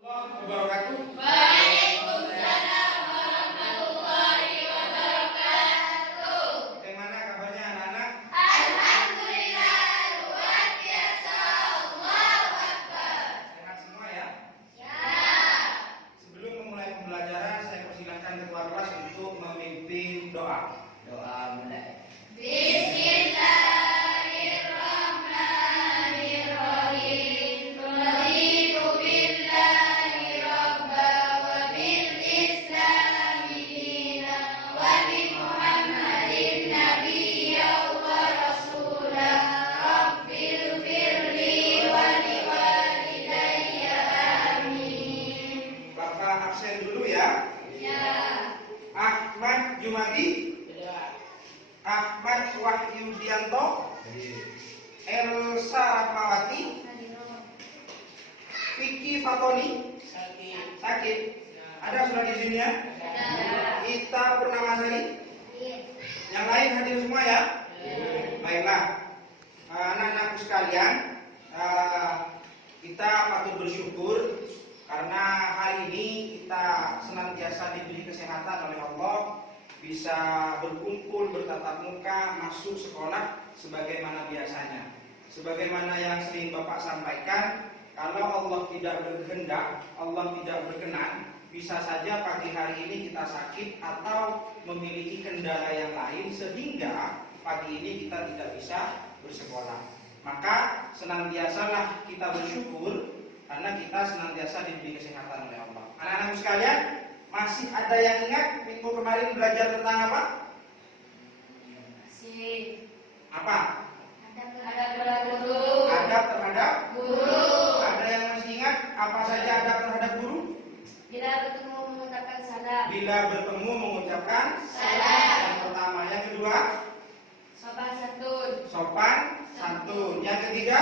wabarakatuh. Waalaikumsalam warahmatullahi wabarakatuh. Bagaimana kabarnya anak-anak? Alhamdulillah luar biasa. Allahu Akbar. Sehat semua ya? Ya. Sebelum memulai pembelajaran, saya persilakan ketua kelas untuk memimpin doa. Doa mulai. Bismillahirrahmanirrahim. Raditu billahi rabba wa bil islami dinan wa bi Muhammadin nabiyyan wa rasulah. Rabbil firli wa liwalidayya amin. Bapak absen dulu ya. Ya. Ahmad Jumadi, Ahmad Wahyudianto, Elsa Rahmawati, Vicky Fatoni, sakit. Ada surat izinnya? Ada. Ita Purnamasari. Yang lain hadir semua ya? Baiklah, anak-anakku sekalian, kita patut bersyukur karena hari ini kita senantiasa diberi kesehatan oleh Allah, bisa berkumpul, bertatap muka, masuk sekolah sebagaimana biasanya. Sebagaimana yang sering Bapak sampaikan, kalau Allah tidak berkehendak, Allah tidak berkenan, bisa saja pagi hari ini kita sakit atau memiliki kendala yang lain sehingga pagi ini kita tidak bisa bersekolah. Maka senantiasalah kita bersyukur karena kita senantiasa diberi kesehatan oleh Allah. Anak-anak sekalian, masih ada yang ingat minggu kemarin belajar tentang apa? Masih. Apa? Ada guru. Adab terhadap Guru. Ada yang masih ingat apa saja adab terhadap guru? Bila bertemu mengucapkan salam. Bila bertemu mengucapkan Salam. Yang pertama, yang kedua Sopan santun. sopan santun. Yang ketiga,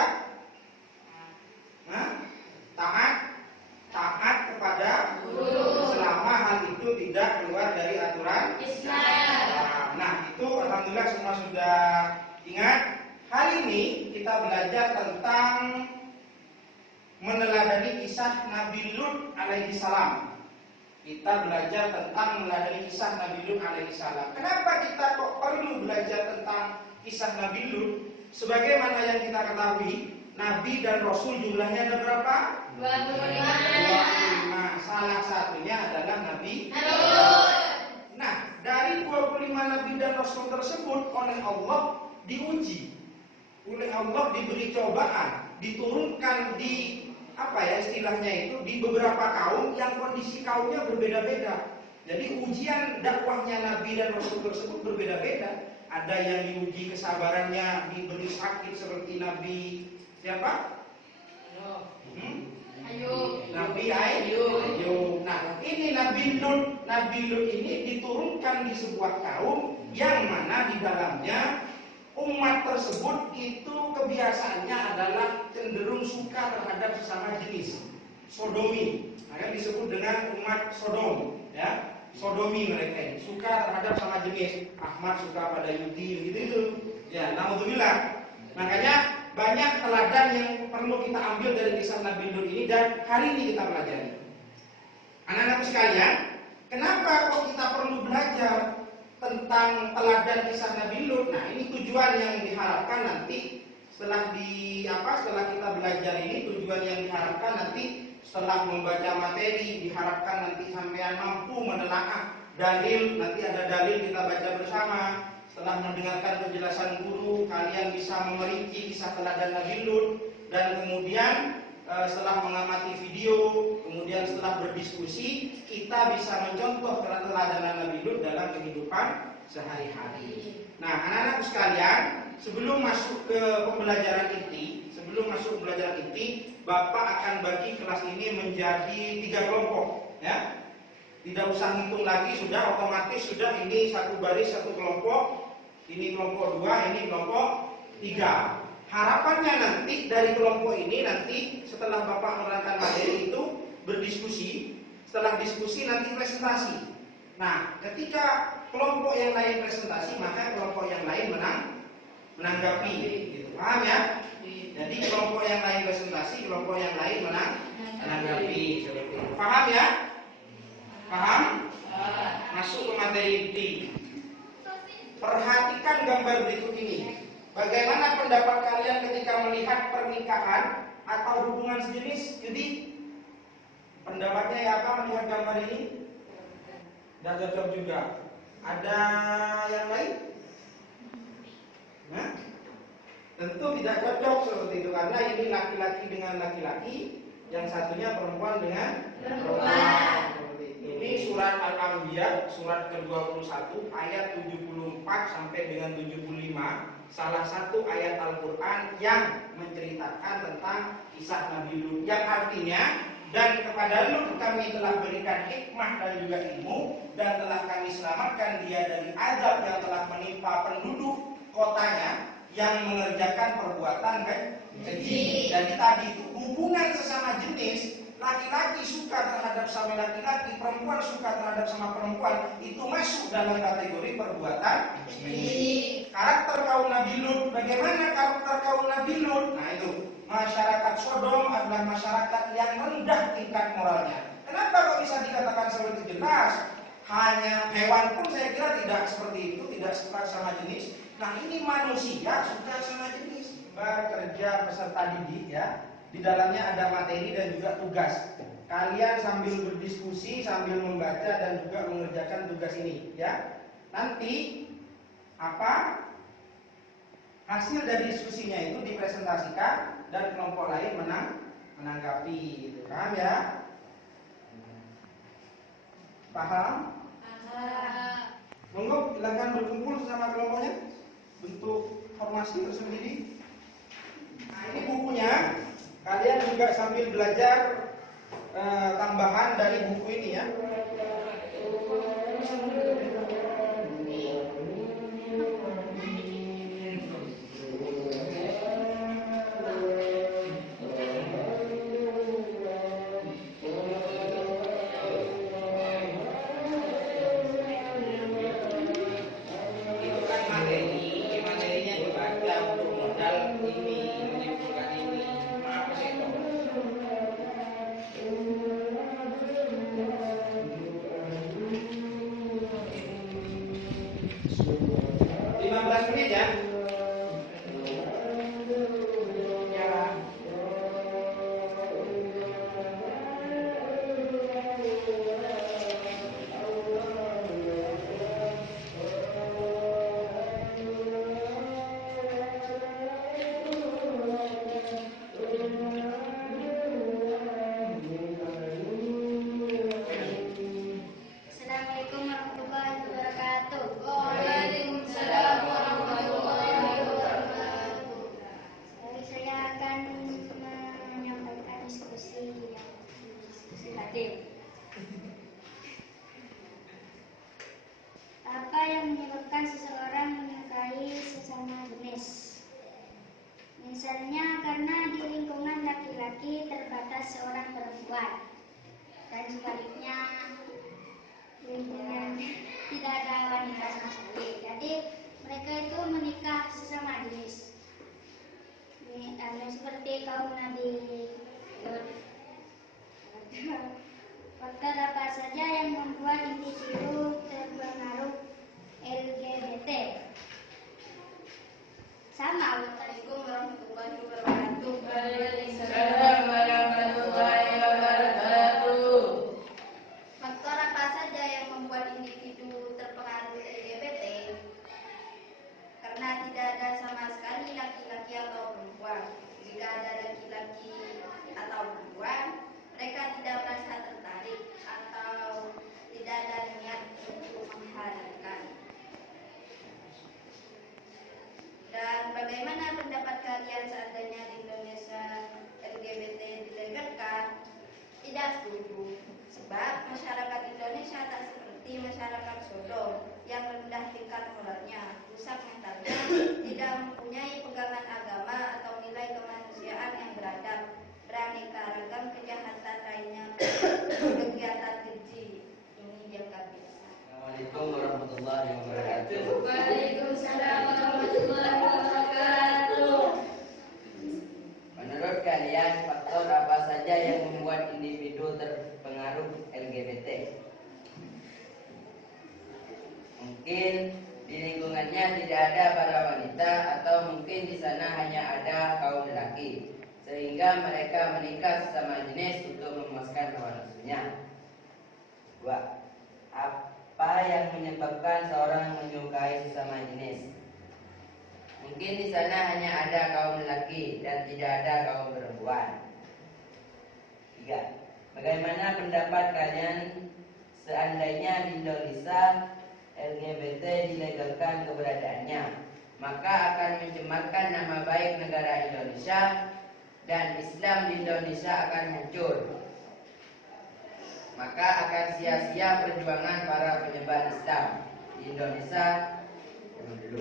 taat kepada Guru. selama hal itu tidak keluar dari aturan Islam. Nah, itu alhamdulillah semua sudah ingat. Hari ini kita belajar tentang meneladani kisah Nabi Lut alaihi salam. Kita belajar tentang meneladani kisah Nabi Lut alaihi salam. Kenapa kita kok perlu belajar tentang kisah Nabi Lut? Sebagaimana yang kita ketahui, Nabi dan Rasul jumlahnya ada berapa? 25. Salah satunya adalah Nabi Lut. Nah, dari 25 Nabi dan Rasul tersebut oleh Allah diuji. Oleh Allah diberi cobaan, diturunkan di istilahnya itu di beberapa kaum yang kondisi kaumnya berbeda-beda. Jadi ujian dakwahnya Nabi dan Rasul tersebut berbeda-beda. Ada yang diuji kesabarannya, diberi sakit seperti Nabi siapa? Nabi Ayub. Nah, ini Nabi Lut. Nabi Lut ini diturunkan di sebuah kaum yang mana di dalamnya umat tersebut itu kebiasaannya adalah cenderung suka terhadap sesama jenis, sodomi. Nah, disebut dengan umat Sodom, ya. Sodomi mereka ini, suka terhadap sama jenis. Ahmad suka pada Yudi, gitu. Ya, naudzubillah. Makanya banyak teladan yang perlu kita ambil dari kisah Nabi Lut ini dan hari ini kita pelajari. Anak-anak sekalian, kenapa kok kita perlu belajar tentang teladan kisah Nabi Lut? Nah, ini tujuan yang diharapkan nanti setelah kita belajar ini, tujuan yang diharapkan nanti setelah membaca materi, diharapkan nanti sampean mampu menelaah dalil, nanti ada dalil kita baca bersama. Setelah mendengarkan penjelasan guru, kalian bisa memerinci kisah teladan Nabi Lut dan kemudian setelah mengamati video, kemudian setelah berdiskusi, kita bisa mencontoh teladan Nabi Lut dalam kehidupan sehari-hari. Nah, anak-anak sekalian, sebelum masuk ke pembelajaran inti, Bapak akan bagi kelas ini menjadi 3 kelompok, ya. Tidak usah hitung lagi, sudah otomatis sudah ini satu baris satu kelompok. Ini kelompok 2, ini kelompok 3. Harapannya nanti dari kelompok ini nanti setelah Bapak menerangkan materi itu berdiskusi. Setelah diskusi nanti presentasi. Nah, ketika kelompok yang lain presentasi, maka kelompok yang lain menanggapi. Gitu. Paham ya? Jadi kelompok yang lain presentasi, kelompok yang lain menanggapi. Seperti itu. Paham ya? Paham? Masuk ke materi inti. Perhatikan gambar berikut ini. Bagaimana pendapat kalian ketika melihat pernikahan atau hubungan sejenis? Jadi pendapatnya ya apa melihat gambar ini? Dan cocok juga. Ada yang lain? Nah, tentu tidak cocok seperti itu karena ini laki-laki dengan laki-laki, yang satunya perempuan dengan perempuan. Seperti itu. Ini surat Al-Anbiya surat ke-21 ayat 74 sampai dengan 75, salah satu ayat Al-Qur'an yang menceritakan tentang kisah Nabi Lut, yang artinya dan kepada Lut kami telah berikan hikmah dan juga ilmu, dan telah kami selamatkan dia dari azab yang telah menimpa penduduk kotanya yang mengerjakan perbuatan keji. Jadi tadi itu hubungan sesama jenis, laki-laki suka terhadap sama laki-laki, perempuan suka terhadap sama perempuan, itu masuk dalam kategori perbuatan keji. Karakter kaum Nabi Lut, bagaimana karakter kaum Nabi Lut? Nah itu, masyarakat Sodom adalah masyarakat yang rendah tingkat moralnya. Kenapa kok bisa dikatakan seperti itu? Jelas, hanya hewan pun saya kira tidak seperti itu, tidak suka sama jenis. Nah ini manusia suka sama jenis. Bekerja peserta didik ya, di dalamnya ada materi dan juga tugas. Kalian sambil berdiskusi, sambil membaca dan juga mengerjakan tugas ini ya. Nanti apa hasil dari diskusinya itu dipresentasikan dan kelompok lain menanggapi gitu. Paham ya? Paham? Monggo silakan berkumpul sama kelompoknya. Bentuk formasi tersendiri. Nah ini bukunya. Kalian juga sambil belajar tambahan dari buku ini ya. Apa yang menyebabkan seseorang menyukai sesama jenis? Misalnya karena di lingkungan laki-laki terbatas seorang perempuan, dan sebaliknya lingkungan tidak ada wanita sama sekali. Jadi mereka itu menikah sesama jenis. Seperti kaum Nabi Lut. Faktor apa saja yang membuat individu terpengaruh LGBT? Sama. Assalamualaikum warahmatullahi wabarakatuh. Waalaikumsalam warahmatullahi wabarakatuh. Faktor apa saja yang membuat individu terpengaruh LGBT? Karena tidak ada sama sekali laki-laki atau perempuan. Jika ada laki-laki atau perempuan, mereka tidak merasa tertarik atau tidak ada niat untuk menghadirkan. Dan bagaimana pendapat kalian seandainya di Indonesia LGBT dilegalkan? Tidak setuju, sebab masyarakat Indonesia tak seperti masyarakat Sodom yang rendah tingkat moralnya, rusak mentalnya, tidak mempunyai pegangan agama atau nilai kemanusiaan yang beradab, beraneka ragam kejahatan lainnya, kegiatan keji. Ini dianggap biasa. Assalamualaikum warahmatullahi wabarakatuh. Waalaikumsalam warahmatullahi wabarakatuh. Menurut kalian faktor apa saja yang membuat Mungkin di lingkungannya tidak ada para wanita atau mungkin di sana hanya ada kaum lelaki, sehingga mereka menikah sesama jenis untuk memuaskan hawa nafsunya. 2. Apa yang menyebabkan seorang menyukai sesama jenis? Mungkin di sana hanya ada kaum lelaki dan tidak ada kaum perempuan. 3. Bagaimana pendapat kalian seandainya di Indonesia LGBT dilegalkan keberadaannya? Maka akan mencemarkan nama baik negara Indonesia dan Islam di Indonesia akan hancur. Maka akan sia-sia perjuangan para penyebar Islam di Indonesia. Dulu.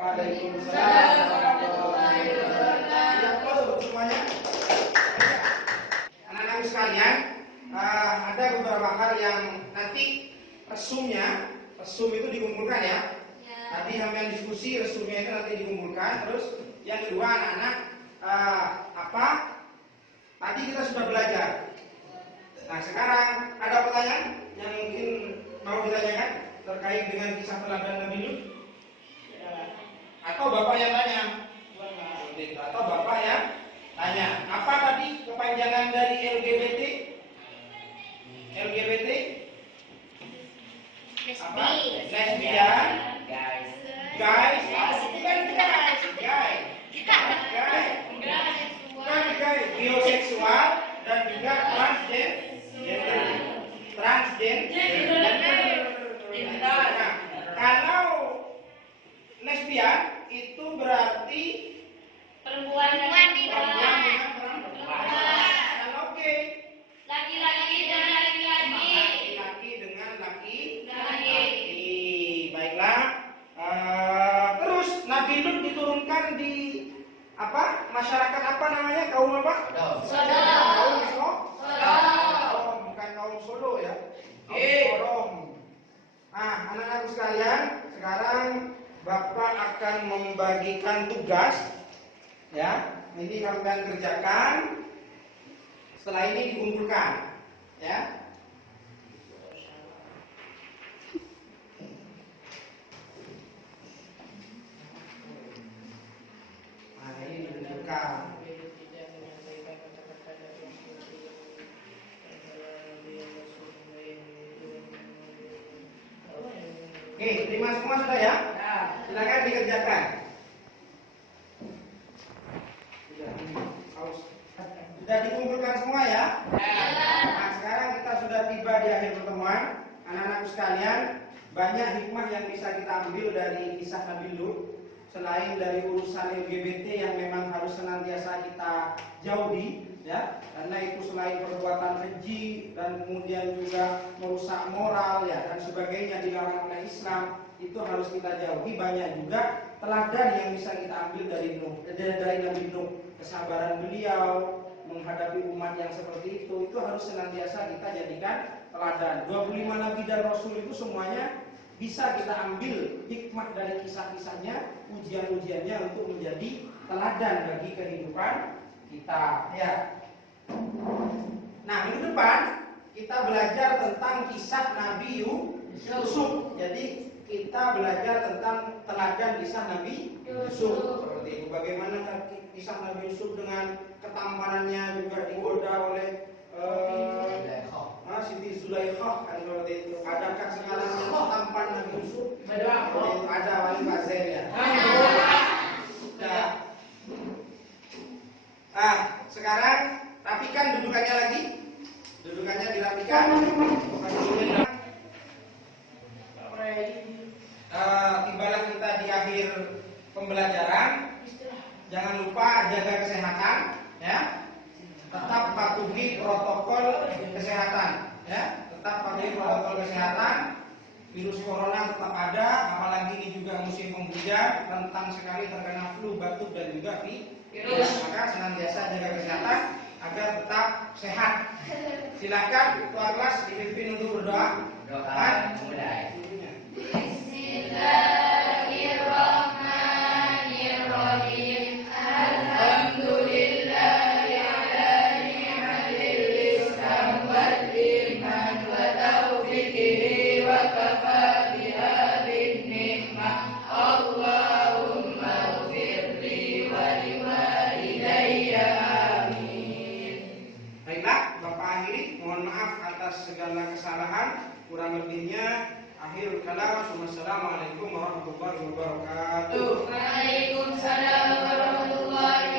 Waalaikumsalam warahmatullahi wabarakatuh. Semuanya. Anak-anak sekalian, ada beberapa hal yang nanti resum itu dikumpulkan ya. Tadi sampai diskusi resumnya itu nanti dikumpulkan. Terus yang kedua anak-anak tadi kita sudah belajar. Nah sekarang ada pertanyaan yang mungkin mau ditanyakan terkait dengan kisah teladan Nabi Lut? Atau Bapak yang tanya? Atau Bapak yang tanya? Apa tadi kepanjangan dari LGBT? LGBT? Apa? Lesbian? Guys? Bukan guys. Bioseksual dan juga transgender. Nah, kalau lesbian itu berarti Perempuan perempuan dengan perempuan. Kalau gay, laki-laki dan laki-laki. laki-laki dengan laki-laki. Baiklah. Terus Nabi Lut diturunkan di masyarakat apa namanya? Kaum apa? Kaum Sodom. Bukan kaum Solo ya. Kaum Sodom. Nah, anak-anak sekalian, sekarang Bapak akan membagikan tugas, ya. Ini kalian kerjakan. Setelah ini dikumpulkan, ya. Nah, ini dikumpulkan. Oke, terima semua sudah ya? Silakan dikerjakan. Sudah dikumpulkan semua ya? Nah, sekarang kita sudah tiba di akhir pertemuan. Anak-anakku sekalian, banyak hikmah yang bisa kita ambil dari kisah Nabi Lut. Selain dari urusan LGBT yang memang harus senantiasa kita jauhi, ya, karena itu selain perbuatan keji dan kemudian juga merusak moral, ya, dan sebagainya dilarang oleh Islam, itu harus kita jauhi. Banyak juga teladan yang bisa kita ambil dari Nabi Nuh, kesabaran beliau menghadapi umat yang seperti itu harus senantiasa kita jadikan teladan. 25 nabi dan rasul itu semuanya bisa kita ambil hikmah dari kisah-kisahnya, ujian-ujiannya untuk menjadi teladan bagi kehidupan kita, ya. Nah, minggu depan kita belajar tentang kisah Nabi Yusuf. Jadi kita belajar tentang teladan kisah Nabi Yusuf. Seperti itu, bagaimana kisah Nabi Yusuf dengan ketampanannya juga digoda oleh Siti Zulaikha, kan seperti itu. Adakah sekarang yang tampan Nabi Yusuf? Ada wali Fazer ya. Nah, sekarang rapikan dudukannya lagi. Dudukannya dirapikan. Tibalah kita di akhir pembelajaran. Jangan lupa jaga kesehatan, ya. Tetap patuhi protokol kesehatan, ya. Tetap patuhi protokol kesehatan. Virus corona tetap ada, apalagi ini juga musim penghujan, rentan sekali terkena flu, batuk dan juga virus. Maka senantiasa jaga kesehatan agar tetap sehat. Silakan ketua kelas dipimpin untuk berdoa. Doa mulai. Bismillahirrahmanirrahim. Alhamdulillahi ala ni'matil Islam wal iman wa taufiqihi kesalahan. Kurang lebihnya akhirul kalam. Wassalamualaikum warahmatullahi wabarakatuh. Waalaikumsalam warahmatullahi